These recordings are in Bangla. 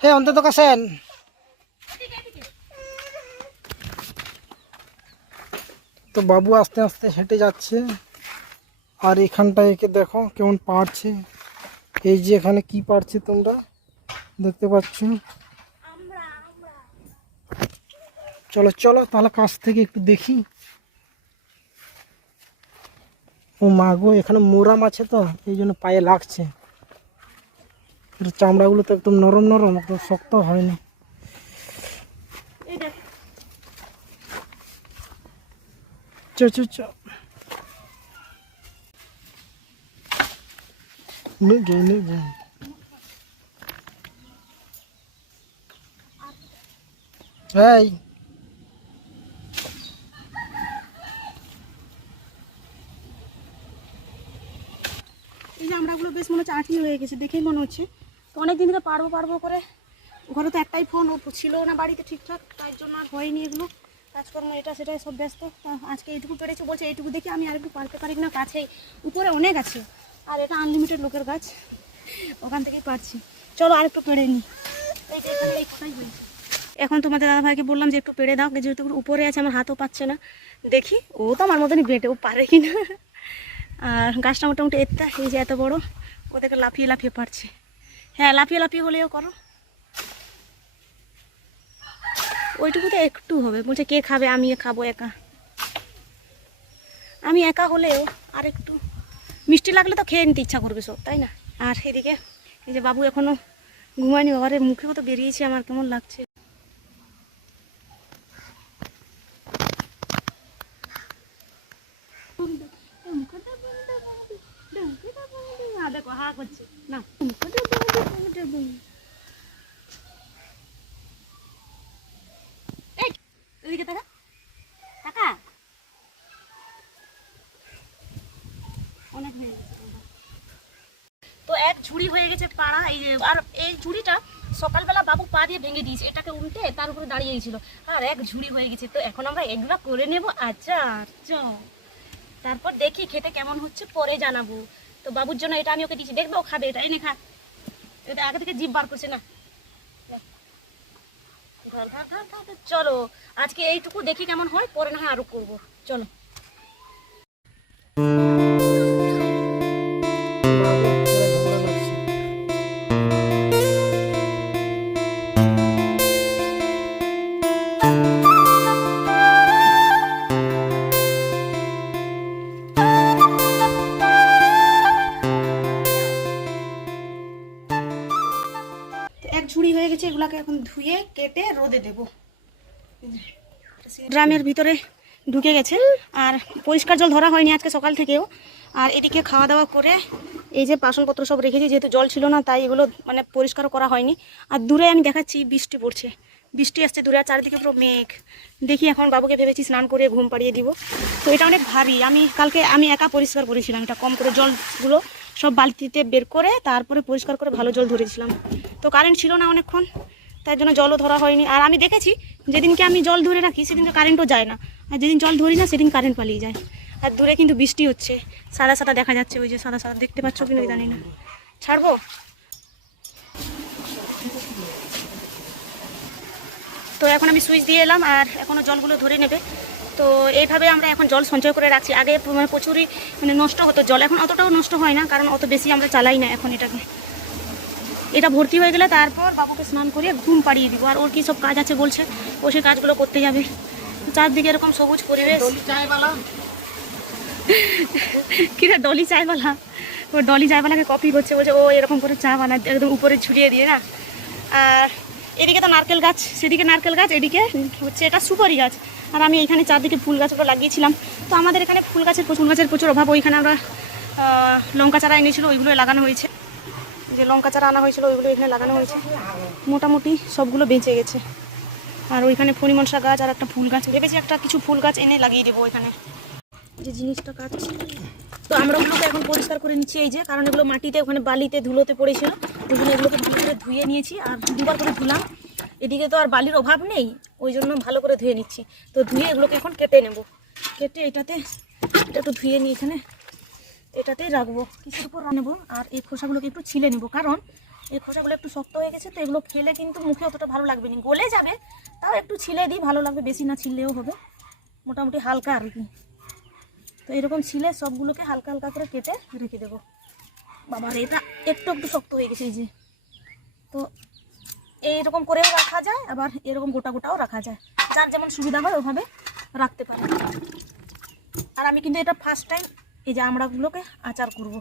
হে, অন্তত কাছেন। তো বাবু আস্তে আস্তে হেঁটে যাচ্ছে। আর এখানটায় একে দেখো কেমন পারছে। এই যে এখানে কি পারছে তোমরা দেখতে পাচ্ছ? চলো চলো, তাহলে কাছ থেকে একটু দেখি। ও মা গো, এখানে মোরাম আছে তো, এই জন্য পায়ে লাগছে। চামড়াগুলো তো একদম নরম নরম, একদম শক্ত চ চ চ। নে গে এই। যে বেশ মনে হচ্ছে আঠি হয়ে গেছে, দেখেই মনে হচ্ছে। তো অনেক দিন থেকে পারব পারব করে। ঘরে তো একটাই ফোন ও ছিল না বাড়িতে ঠিকঠাক, তাই জন্য আর হয়নি এগুলো। কাজকর্ম এটা সেটাই সব ব্যস্ত। আজকে এইটুকু পেরেছে, বলছে এইটুকু দেখি আমি আর একটু পারতে পারি না কাছেই। উপরে অনেক আছে, আর এটা আনলিমিটেড লোকের গাছ ওখান থেকেই পারছি। চলো আর একটু পেড়ে নিই। এখানে তোমাদের দাদাভাইকে বললাম যে একটু পেড়ে দাও, যেহেতু উপরে আছে, আমার হাতও পাচ্ছে না। দেখি, ও তো আমার মতনই বেটে, ও পারে কি না আর গাছটা মোটামুটি এতটা, এই যে এত বড় ওদেরকে লাফিয়ে লাফিয়ে পারছে। হ্যাঁ লাফিয়ে লাফিয়ে হলেও করো। ওইটুকু তো একটু হবে। বলছে, কে খাবে? আমি খাব একা। আমি একা হলেও আর একটু মিষ্টি লাগলে তো খেয়ে নিতে ইচ্ছা করবে সব, তাই না? আর সেদিকে এই যে বাবু এখনও ঘুমায়নি, বাবারে মুখেও তো বেরিয়েছে, আমার কেমন লাগছে। তো এক ঝুড়ি হয়ে গেছে পাড়া, এই যে, আর এই ঝুড়িটা সকালবেলা বাবু পা দিয়ে ভেঙে দিয়েছে। এটাকে উল্টে তার উপরে দাঁড়িয়ে গেছিল। আর এক ঝুড়ি হয়ে গেছে। তো এখন আমরা এগুলো করে নেব আচার। চ তারপর দেখি খেতে কেমন হচ্ছে, পরে জানাব। তো বাবুর জন্য এটা আমি ওকে দিচ্ছি। দেখব ও খাবে এটা এনে খা? এটা আগে থেকে জিভ বার করছে না। চলো। আজকে এইটুকু দেখি কেমন হয়, পরে না হয় আরও করব। চলো। হয়ে গেছে এগুলাকে এখন ধুয়ে কেটে রোদে দেব। ড্রামের ভিতরে ঢুকে গেছে আর পরিষ্কার জল ধরা হয়নি আজকে সকাল থেকেও। আর এদিকে খাওয়া দাওয়া করে এই যে বাসনপত্র সব রেখেছি যেহেতু জল ছিল না তাই এগুলো মানে পরিষ্কার করা হয়নি। আর দূরে আমি দেখাচ্ছি বৃষ্টি পড়ছে। বৃষ্টি আসছে দূরে আর চারিদিকে পুরো মেঘ। দেখি এখন বাবুকে ভেবেছি স্নান করে ঘুম পাড়িয়ে দিব। তো এটা অনেক ভারী। আমি কালকে আমি একা পরিষ্কার করেছিলাম এটা কম করে জলগুলো। সব বালতিতে বের করে তারপরে পরিষ্কার করে ভালো জল ধরেছিলাম। তো কারেন্ট ছিল না অনেকক্ষণ, তাই জন্য জলও ধরা হয়নি। আর আমি দেখেছি, যেদিনকে আমি জল ধরে রাখি, সেদিনকে কারেন্টও যায় না। আর যেদিন জল ধরি না, সেদিন কারেন্ট পালিয়ে যায়। আর দূরে কিন্তু বৃষ্টি হচ্ছে। সাদা সাদা দেখা যাচ্ছে, ওই যে সাদা সাদা, দেখতে পাচ্ছ কি না জানি না। ছাড়বো? তো এখন আমি সুইচ দিয়ে এলাম, আর এখনও জলগুলো ধরে নেবে। তো এইভাবে আমরা এখন জল সঞ্চয় করে রাখছি। আগে মানে প্রচুরই মানে নষ্ট হতো জল এখন অতটাও নষ্ট হয় না কারণ অত বেশি আমরা চালাই না এখন এটাকে। এটা ভর্তি হয়ে গেলে তারপর বাবুকে স্নান করিয়ে ঘুম পাড়িয়ে দিব। আর ওর কি সব কাজ আছে বলছে ও সেই কাজগুলো করতে যাবে। চারদিকে এরকম সবুজ পরিবেশ। কিরে ডলি চায়ওয়ালা ও ডলি চায়ওয়ালাকে কপি করছে বলছে ও এরকম করে চা বানায় একদম উপরে ছড়িয়ে দিয়ে না। আর এদিকে তো নারকেল গাছ সেদিকে নারকেল গাছ এদিকে হচ্ছে এটা সুপারি গাছ। আর আমি এখানে চারদিকে ফুল গাছগুলো লাগিয়েছিলাম। তো আমাদের এখানে ফুল গাছের ফুল গাছের প্রচুর অভাব। ওইখানে আমরা লঙ্কা চারা এনেছিল ওইগুলো লাগানো হয়েছে। যে লঙ্কা চারা আনা হয়েছিল, ওইগুলো এখানে লাগানো হয়েছে। মোটামুটি সবগুলো বেঁচে গেছে। আর ওইখানে ফণিমনসা গাছ আর একটা ফুল গাছ। ভেবেছি একটা কিছু ফুল গাছ এনে লাগিয়ে দেবো ওইখানে। যে জিনিসটা কাজ তো আমরা ওগুলোকে এখন পরিষ্কার করে নিচ্ছি। এই যে, কারণ এগুলো মাটিতে, ওখানে বালিতে, ধুলোতে পড়েছিল। ওই জন্য এগুলোকে করে ধুয়ে নিয়েছি। আর দুবার করে ধুলাম। এদিকে তো আর বালির অভাব নেই। ওই জন্য ভালো করে ধুয়ে নিচ্ছি। তো ধুয়ে এগুলোকে এখন কেটে নেব। কেটে এটাতে এটা একটু ধুয়ে নিই এখানে এটাতেই রাখব। কিসের উপর নেব আর এই খোসাগুলোকে একটু ছিলে নেব, কারণ এই খোসাগুলো একটু শক্ত হয়ে গেছে, তো এগুলো খেলে কিন্তু মুখে অতটা ভালো লাগবে না। গলে যাবে, তাও একটু ছিলে দিই, ভালো লাগবে, বেশি না ছিললেও হবে। মোটামুটি হালকা আর কি। তো এরকম ছিলে সবগুলোকে হালকা হালকা করে কেটে রেখে দেবো। বাবার এটা একটু একটু শক্ত হয়ে গেছে, এই যে। তো এইরকম করেও রাখা যায় আবার এরকম গোটা গোটাও রাখা যায়। যার যেমন সুবিধা হয় ওভাবে রাখতে পারে। আর আমি কিন্তু এটা ফার্স্ট টাইম এই যে আমড়াগুলোকে আচার করব।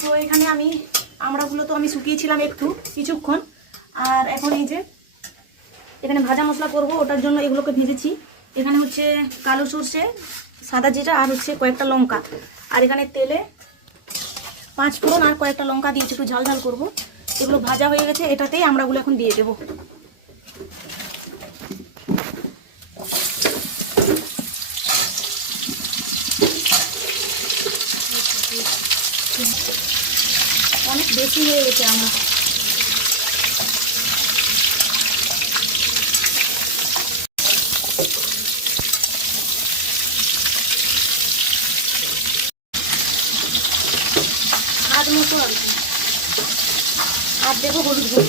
তো এখানে আমি আমড়াগুলো তো আমি শুকিয়েছিলাম একটু কিছুক্ষণ। আর এখন এই যে এখানে ভাজা মশলা করব ওটার জন্য এগুলোকে ভেজেছি। এখানে হচ্ছে কালো সর্ষে সাদা জিরা আর হচ্ছে কয়েকটা লঙ্কা। আর এখানে তেলে পাঁচ ফোড়ন আর কয়েকটা লঙ্কা দিয়েছি, একটু ঝাল ঝাল করব। এগুলো ভাজা হয়ে গেছে, এটাতেই আমরাগুলো এখন দিয়ে দেবো। অনেক বেশি হয়ে গেছে আমরা। মতো আর আর দেবো হলুদ গুঁড়ো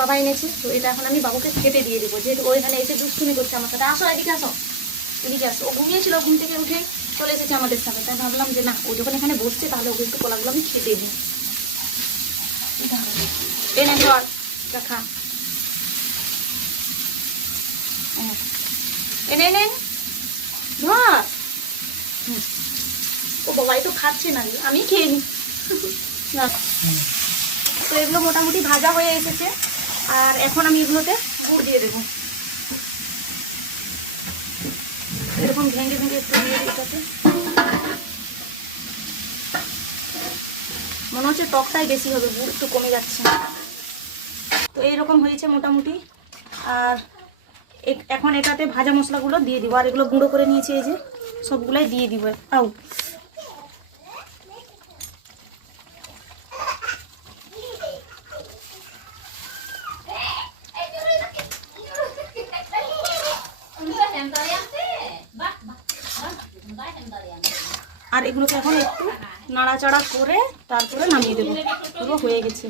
বাবা এনেছে, তো এটা এখন আমি বাবুকে খেতে দিয়ে দেবো, যেহেতু ও এখানে এসে দুষ্টুমি করছে আমার সাথে। আসো, এদিকে আসো। এদিকে আসো। ও ঘুমিয়েছিল, ঘুম থেকে উঠে চলে এসেছে আমাদের সাথে। তাই ভাবলাম যে না, ও যখন এখানে বসছে, তাহলে ওকে একটু কলাগুলো আমি খেতে দিই। এনে ধর দেখা এনে এনে এনে। ধর। ও বাবাই তো খাচ্ছে না। আমি খেয়ে নি। তো এগুলো মোটামুটি ভাজা হয়ে এসেছে। আর এখন আমি এগুলোতে গুড় দিয়ে দেবো। এরকম ভেঙে ভেঙে একটু দিয়ে মনে হচ্ছে টকটাই বেশি হবে, গুড় একটু কমে যাচ্ছে। তো এইরকম হয়েছে মোটামুটি। আর এখন এটাতে ভাজা মশলাগুলো দিয়ে দিব। আর এগুলো গুঁড়ো করে নিয়েছি এই যে, সবগুলাই দিয়ে দিব। আউ। আর এগুলোকে এখন একটু নাড়াচাড়া করে তারপরে নামিয়ে দেবো। পুরো হয়ে গেছে।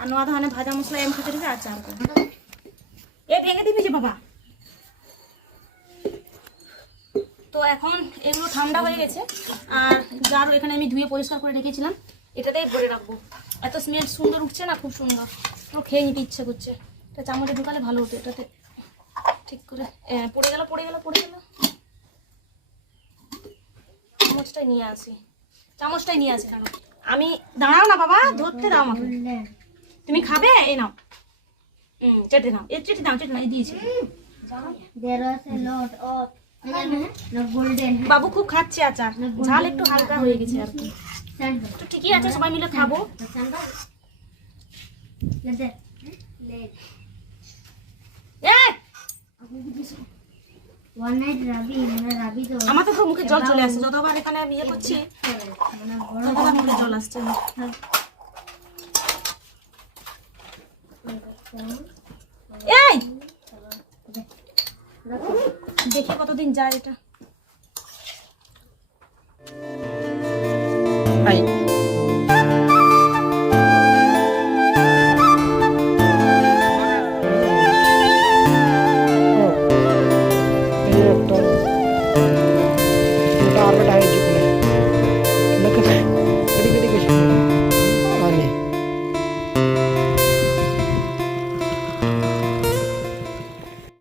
আর নোয়া ধানে ভাজা মশলা এম খেতে এ ভেঙে দিবি যে বাবা। তো এখন এগুলো ঠান্ডা হয়ে গেছে। আর যারও এখানে আমি ধুয়ে পরিষ্কার করে রেখেছিলাম। এটাতেই ভরে রাখব। এত স্মেল সুন্দর উঠছে না? খুব সুন্দর। তো খেয়ে নিতে ইচ্ছে করছে। এটা চামচে ঢুকালে ভালো হতো এটাতে। ঠিক করে পড়ে গেল পড়ে গেল পড়ে গেল। চামচটাই নিয়ে আসি। চামচটাই নিয়ে আসি। আমি, দাঁড়াও না বাবা, ধরতে দাও আমাকে। তুমি খাবে? এই নাও। হুম, চেটে নাও। এর চেটে দাও, চেটে নাও, এই দিয়েছি। বাবু খুব খাচ্ছে আচার। ঝাল একটু হালকা হয়ে গেছে আর কি. তো ঠিকই আছে, সবাই মিলে খাব। The আমার তো মুখে জল চলে আসছে যতবার এখানে আমি ইয়ে করছি মানে ততবার মুখে জল আসছে। এই! দেখি কতদিন যায় এটা।